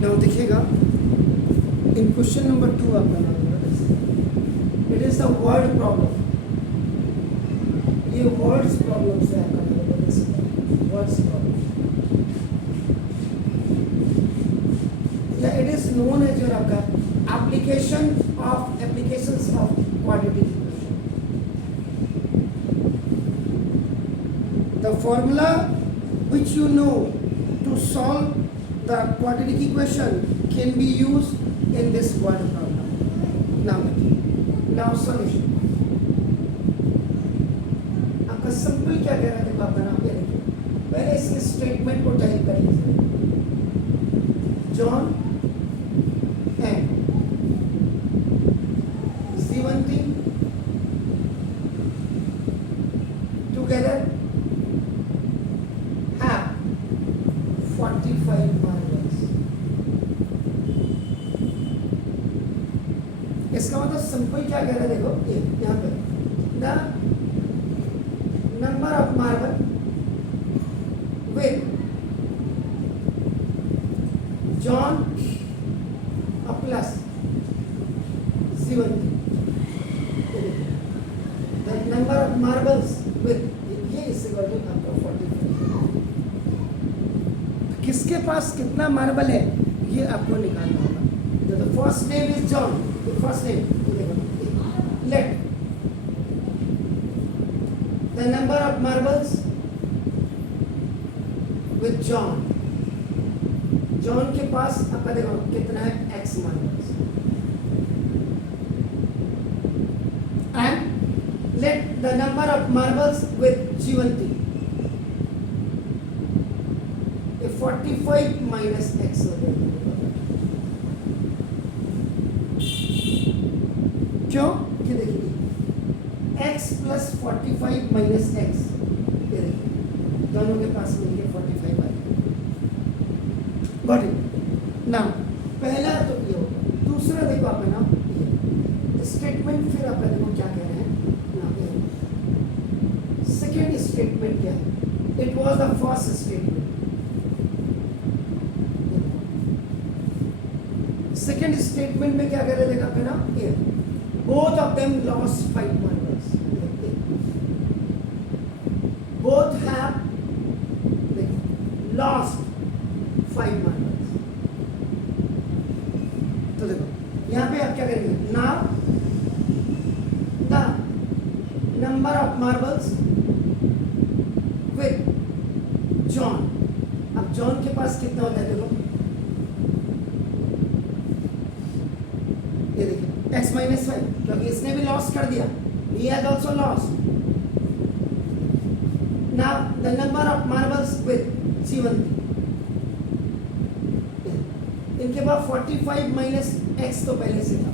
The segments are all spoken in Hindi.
नाउ देखिएगा इन क्वेश्चन नंबर 2 आप बनाएंगे, it is the word problem. ये वर्ड्स प्रॉब्लम से आपका वर्ड्स प्रॉब्लम, या it is known as your आपका applications of quadratic equation. The formula which you know to solve the quadratic equation can be used in this word problem. Now solution. आपका सिंपल क्या कह रहा है, देखो आपका नाम क्या देखिए, पहले इसके स्टेटमेंट को टाइप कर लीजिए। John and Jeevanti together 45 marbles। इसका मतलब सिंपल क्या कह रहा है, देखो यहाँ पे the number of marble with John plus Jeevanti, the number of marbles with ये इससे आपको 45। किसके पास कितना मार्बल है ये आपको निकालना होगा। The first name is John, first name let the number of marbles with John. जॉन के पास आपका देखो कितना है, x marbles, and let the number of marbles with Jeevanti 45 minus x हो जाएगा। क्यों कि देखिए x प्लस 45 माइनस एक्स, ये देखिए दोनों के पास मिलके 45 आ गया। Got it. नाउ पहला तो ये होगा, दूसरा देखो आप है ना स्टेटमेंट, फिर आप देखो क्या कह रहे हैं ना, सेकेंड स्टेटमेंट क्या है, it was the first statement. Second statement में क्या कह रहे देखा आपने ना, ये both of them lost 5 marbles, both have lost 5 marbles. तो देखो यहाँ पे आप क्या करेंगे, now the number of marbles with John. अब जॉन के पास कितना होता है, देखो x माइनस 5, क्योंकि इसने भी लॉस कर दिया, he has also lost. Now the number of marbles with जीवंती, इनके पास 45 माइनस x तो पहले से था,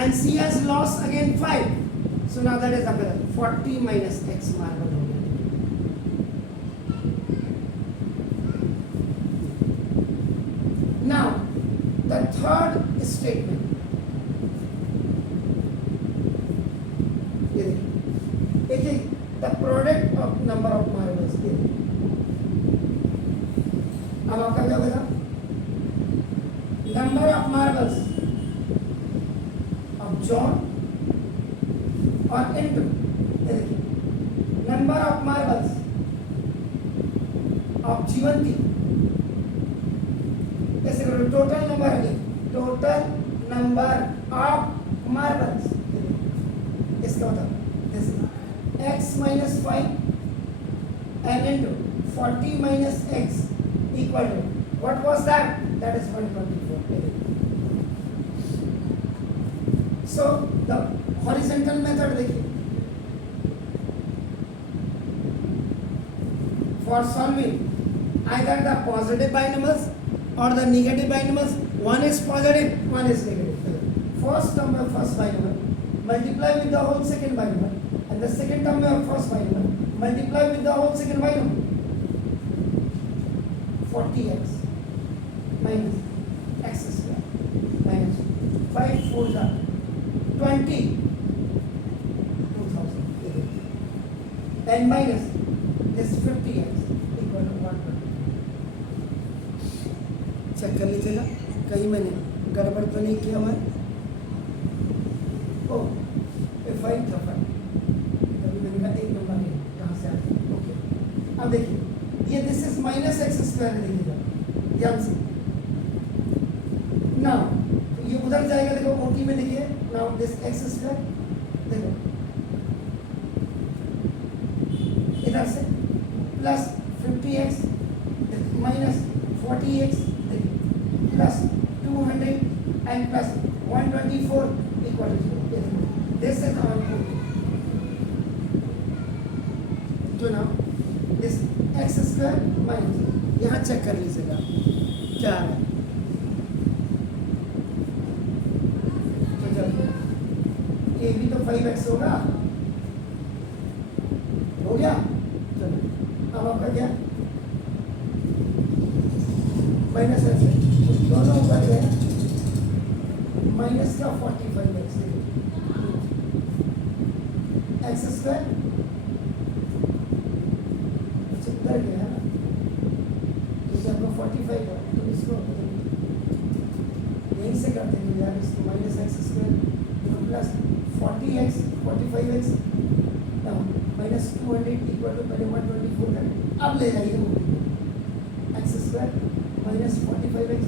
and she has lost again 5, so now that is available 40 minus x marble हो गया। Now the third statement, it is the product of number of marbles। अब आपका क्या होगा, number of marbles of John और into number of marbles of Jeevanti, कैसे करो, टोटल नंबर है, टोटल नंबर ऑफ मार्बल्स, इसका मतलब x minus 5 and into 40 minus x equal to, what was that? That is 124. So the horizontal method देखिए, for solving either the positive binomials or the negative binomials, one is positive, one is negative. First term of first binomial multiply with the whole second binomial, and the second term of first binomial multiply with the whole second binomial, 40x minus x square minus 5 4 20 2000 and minus this 50x equal to 120. Check कर लीजिएगा कहीं मैंने गड़बड़ तो नहीं किया हुआ है। ओ ये 5 था 5, तभी मैंने कहा 1 नंबर है कहाँ से आया। ओके अब देखिए ये this is minus x square है, देखिएगा ध्यान से ना, तो ये उधर जाएगा, देखो ओटी में देखिए नाउ दिस एक्स स्क्वायर, देखो इधर से plus 50x minus 40x plus 200 and plus 124 equal to 0। This is our जो now this x square minus, यहाँ चेक कर लीजिएगा क्या है। ये भी तो 5x होगा, हो गया। चलो अब आपका क्या माइनस एक्स, दोनों ऊपर गए माइनस का 45x एक्स स्क्वायर उधर गया ना, जैसे आपका 45 है तो इसको यहीं से करते हैं यार, इसको minus x square plus 40x 45x minus 200 equal to पहले 124 है। अब ले जाइए x square minus 45x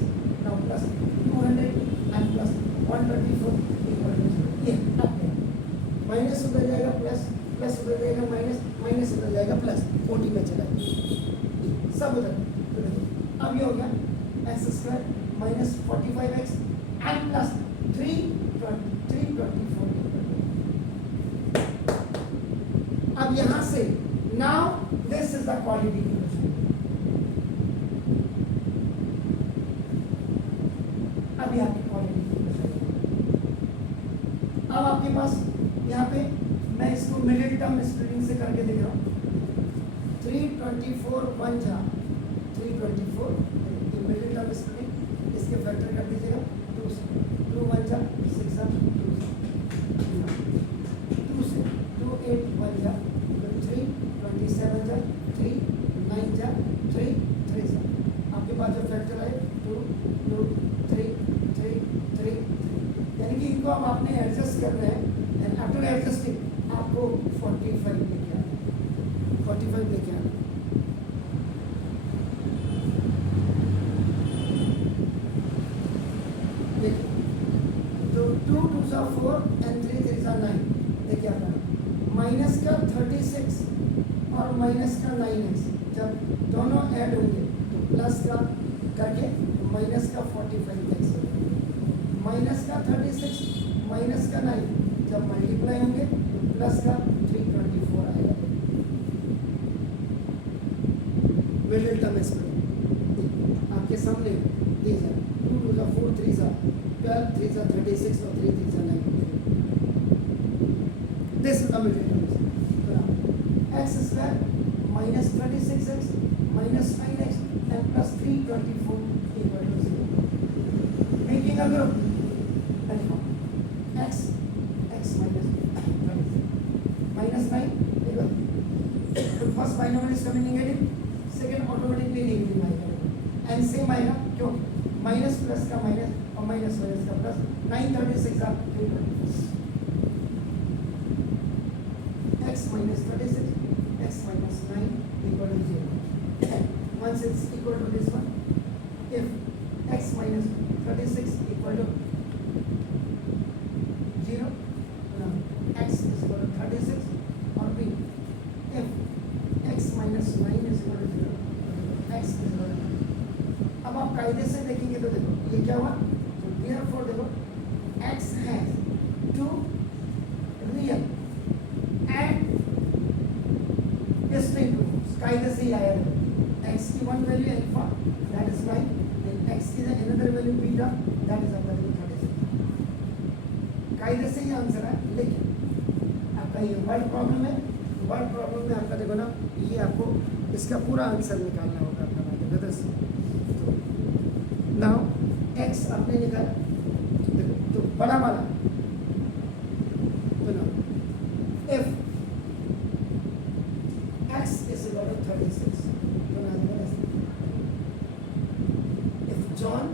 now plus 200 and plus 124 equal to 0। ये अब माइनस उधर जाएगा प्लस, प्लस उधर जाएगा माइनस, माइनस उधर जाएगा प्लस, 40 में चला सब उधर। तो देखिए अब ये हो गया x square minus 45x and plus 324। अब यहां से now this is the quality equation. अभी आपकी क्वालिटी इक्वेशन, अब आपके पास यहाँ पे मैं इसको मिडिल टर्म स्प्लिटिंग से करके दिख रहा हूँ। 324 1 जा 324 मिडिल टर्म स्प्लिटिंग, इसके फैक्टर कर दीजिएगा 2 1 जा 6 जा 2 से 2 8 1 जा 3 27 जा 3 9 जा 3 3 जा, आपके पास जो फैक्टर है 2 2 3 3 3, यानी कि इनको अब आपने एडजस्ट कर रहे हैं एंड आफ्टर एडजस्टिंग आपको 45 लेके आना, 45 लेके आना। देखिए तो 2 2 सा 4 एंड 3 3 सा 9, देखिए आपका माइनस का 36 और माइनस का 9x जब दोनों ऐड होंगे तो प्लस का करके माइनस का 45x होगा, माइनस का 36 माइनस का 9 जब मल्टीप्लाई होंगे तो प्लस का 324 आएगा। मिडिल टर्म इसमें आपके सामने दीजिए 2 2 सा 4 3 सा 12 3 सा 36 और 3 3 सा 9। This is the middle term. X square minus 36x minus 9x and plus 324 equal to 0। Making a group x x minus 9 equal first binomial is coming negative, second automatically negative आएगा and same आएगा क्यों माइनस प्लस का माइनस और माइनस माइनस का प्लस 936 आप 324 x minus 36 x minus 9 equal to 0 once it's equal to this one if x minus 36 equal to 0 x is equal to 36 or b if x minus 9 is equal to 0 x is equal to, अब आप कायदे से देखेंगे तो देखो ये क्या हुआ, तो therefore देखो x has two real and distinct roots, कायदे से ही आया है x की one value alpha that is 9 and x की another value beta that is आपका 36, कायदे से ही आंसर है। लेकिन आपका ये वर्ड प्रॉब्लम है, वर्ड प्रॉब्लम में आपका देखो ना ये आपको इसका पूरा आंसर निकालना होगा अपना नाउ x आपने निकाला तो बड़ा वाला तो ना if x is equal to 36 तो ना if g John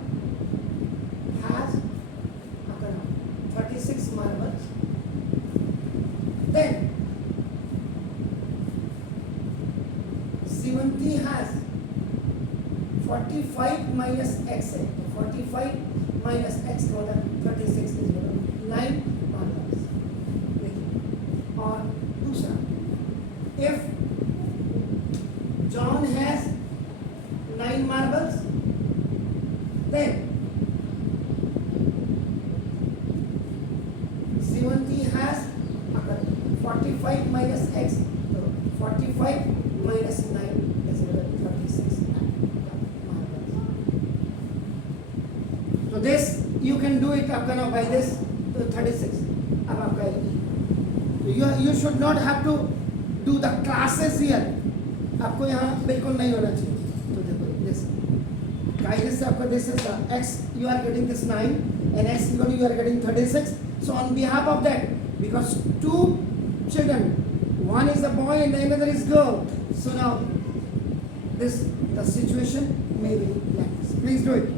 has 36 marbles. Then Shivanti has 45 minus x है, तो 45 minus x का होता है 36 is equal to 9 marbles. देखिए, और दूसरा, if John has 9 marbles, then Shivanti has 45 minus x, so 45 minus 9 is equal to 36 marbles. So this you can do it आपका ना by this तो 36 अब आपका you should not have to do the classes here. आपको यहाँ बिल्कुल नहीं होना चाहिए. तो देखो this guidance से आपका this is x you are getting this 9 and x equal to you are getting 36. So on behalf of that, because two children, one is a boy and the another is girl, so now this the situation may be like this. Please do it.